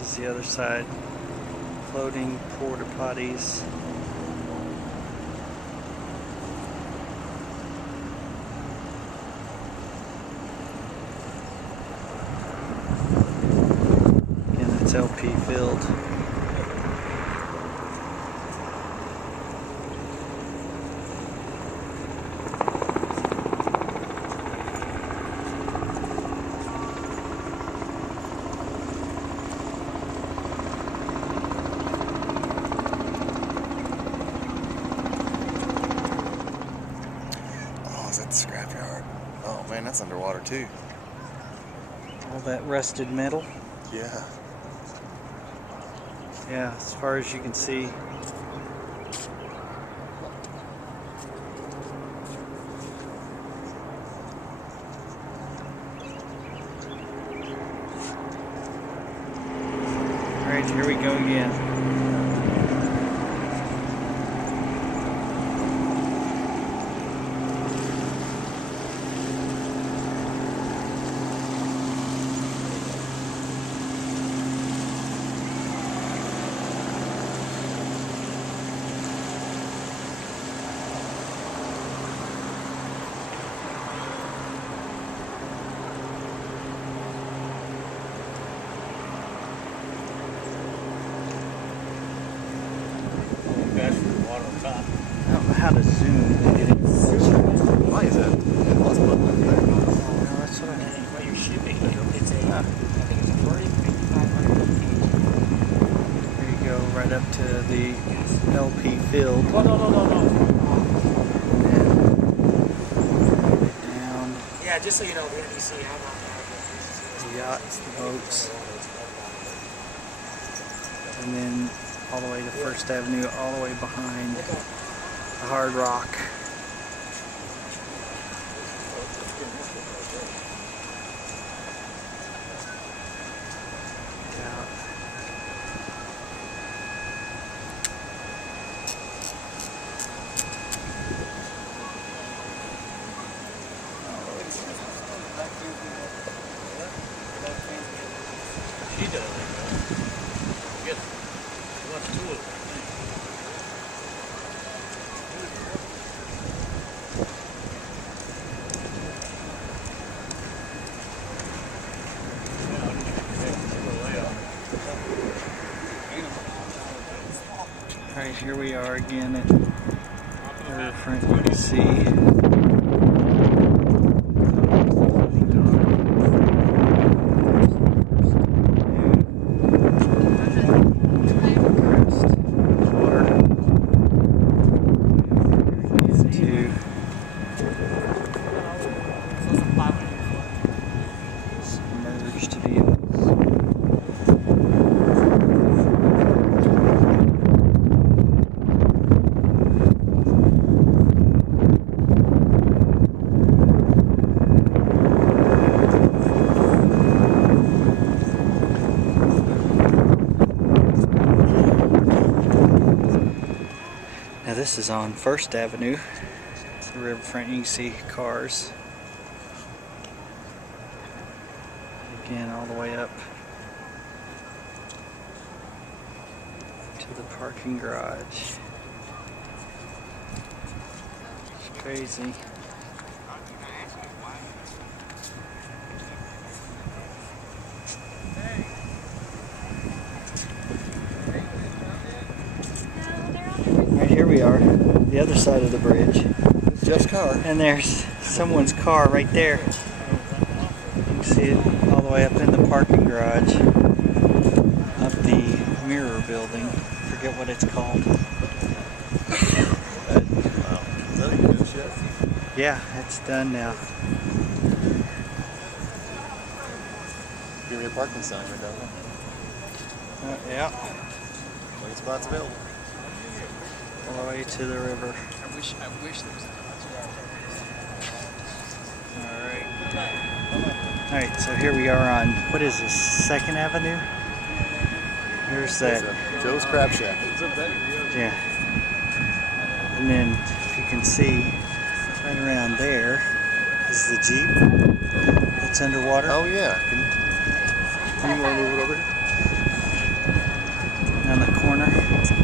This is the other side. Floating porta potties. Again, it's LP filled. Is that the scrapyard? Oh man, that's underwater too. All that rusted metal. Yeah. Yeah, as far as you can see. Alright, here we go again. I don't know how to zoom to get it. Why is that? Plus button up there. No, that's what I mean. While you're shipping, it's a, I think it's a 500 There you go, right up to the LP field. Oh, no. Down Yeah, just so you know, we're going to see how long the yachts, the boats, and then all the way to First Avenue, all the way behind the Hard Rock. She does it. Good. What's two of them? Alright, here we are again at the riverfront. You can see submerged views. Now this is on First Avenue, the riverfront. You can see cars. Again, all the way up to the parking garage. It's crazy. Right, here we are, the other side of the bridge. It's Jeff's car. And there's someone's car right there. You can see it all the way up in the parking garage of the mirror building. Forget what it's called. But, Wow. Is that a good shit? yeah, it's done now. Give me a parking sign right down there. Yeah, Only spots available. all the way to the river. I wish there was Alright, so here we are on, what is this, 2nd Avenue? There's that, Joe's Crab Shack. yeah. And then, if you can see, right around there is the Jeep that's underwater. Oh yeah. Can you want to move it over here? on the corner.